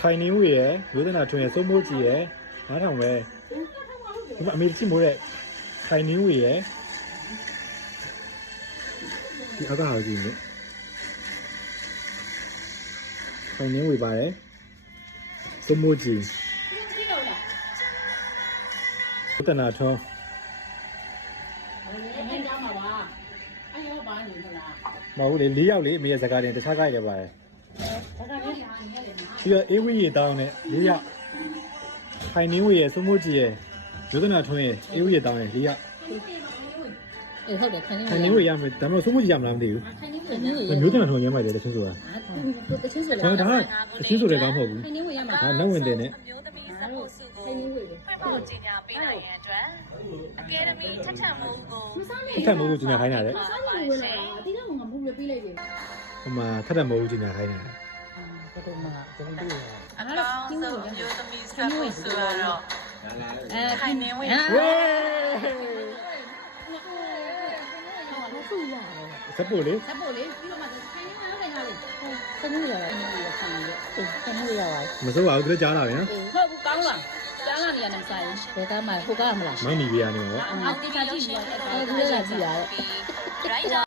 ခိုင်နေဝေရဲ့မျိုးသနာထွန်းရဲ့စိုးမိုးကြည့်ရဲ့9000ပဲဒီမှာအမေကြည့်မိုးတဲ့ခိုင်နေဝေရဲ့ဒီအကားဟာကြည့်နေခိုင်နေဝေပါတယ်စိုးမိုးကြည့်မျိုးသနာထွန်းမဟုတ်လေ၄ယောက်လေအမေရဲ့ဇကာတင်တခြားကားရပါတယ်ပြီးတော့အေးဝေးရီတောင်းနဲ့၄ယောက်ခိုင်နင်းဝေးရဲ့စိုးမိုးကြည်ရဲ့မျိုးသနာထွန်းရဲ့အေးဝေးရီတောင်းရဲ့၄ယောက်ဟုတ်တယ်ခိုင်ခိုင်နင်းဝေးရမယ်ဒါမှမဟုတ်စိုးမိုးကြည်ရမလားမသိဘူးမျိုးသနာထွန်းရမ်းလိုက်တယ်တချင်းဆိုတာတချင်းဆိုလားဒါကတချင်းဆိုတဲ့ကားမဟုတ်ဘူးခိုင်နင်းဝေးရမှာဒါနောက်ဝင်တယ်နဲ့မျိုးသမီးစက်ဖို့စုကိုဖွင့်ဖို့ကြီးညာပေးနိုင်ရန်အတွက်အကယ်ဒမီထက်ထက်မိုးကိုထက်မိုးကိုကြီးညာခိုင်းရတယ်ဆောင်းနေဝင်လာဒီတော့ငါမူရပေးလိုက်တယ်ဟိုမှာထက်မိုးကိုကြီးညာခိုင်းရတယ်ကတော့မှကျွန်တော်တို့အကောင်းဆုံးမျိုးသမီးစက်ဖို့စုကတော့ခိုင်နေဝင်ဝေးစပ်ပို့လေစပ်ပို့လေပြီးတော့မှခိုင်နေဝင်လောက်တယ်ခိုင်နေရခိုင်နေရခိုင်နေရမစိုးပါဘူးကြကြားလာပြီနော်ဟုတ်ဘူးကောင်းလားကြားလာနေရနေဆိုင်ဘယ်ကမှဟိုကမလားမောင်မီပြရနေပါအော်တေချာကြည့်ပြီးတော့အဲ့ဒါကြည့်ရတယ်